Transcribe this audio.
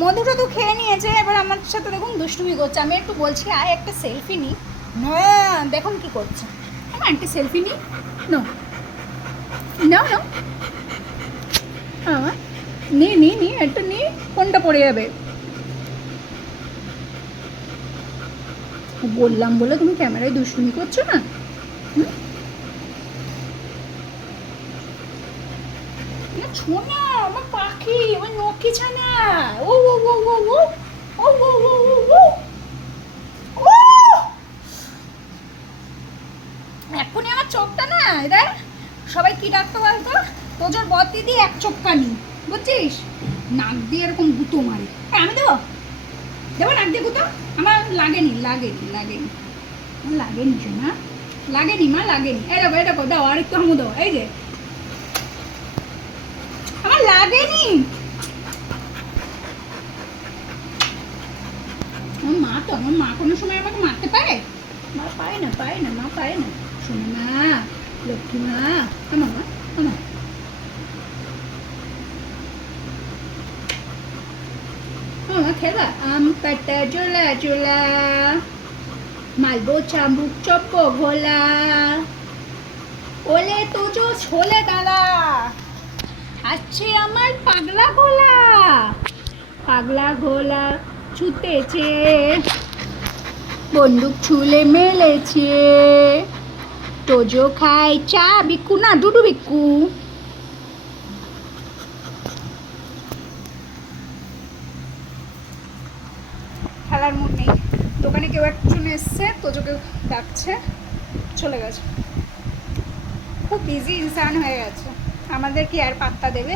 মধুটা তো খেয়ে নিয়েছে, এবার আমার সাথে দেখুন দুষ্টুমি করছে। আমি একটু বলছি আয় একটা সেলফি নিই, না দেখুন কি করছে। হ্যাঁ আন্টি সেলফি নিই, নো না না, হ্যাঁ নি নি নি একটা নি, কোনটা পড়ে যাবে। বললাম বলে তুমি ক্যামেরায় দুষ্টুমি করছো না। ছোনা আমার পাখি, আমার নকি ছানা, ও ও ও ও ও ও ও ও ও ও। এখনই আমার চোখটা না এদের সবাই কি ডাকতো বলতো, তোজোর বদ দিদি এক চোখকানি, বুঝছিস, নাক দিয়ে এরকম গুঁতো মারি। আমি দেবো দেবো নাক দিয়ে গুঁতো, আমার লাগেনি লাগেনি লাগেনি লাগেনি শোনা, লাগেনি মা লাগেনি। এই দেখো এই দেখো দাও, আর একটু হামু দাও, এই যে আমার লাগেনি। আমার মা তো, আমার মা কোনো সময় আমাকে মারতে পারে? মা পারে না, পারে না, মা পারে না। শোনো না লক্ষ্মী মা, আমার মা আমার আমার খেলা আম কাটা জোলা জোলা, মালবো চামুক চপ্প ঘোলা, ওলে তোজো ছোলে দাদা, আছে আমার পাগলা ঘোলা, পাগলা ঘোলা ছুটেছে, বন্দুক ছুলে মেলেছে, তোজো খাই চা বিক্কু না ডুডু বিক্কু। খেলার মুড নেই, দোকানে কেউ একজন এসছে, তোজোকে ডাকছে, চলে গেছে। খুব বিজি ইনসান হয়ে গেছে, আমাদের কি আর পাত্তা দেবে।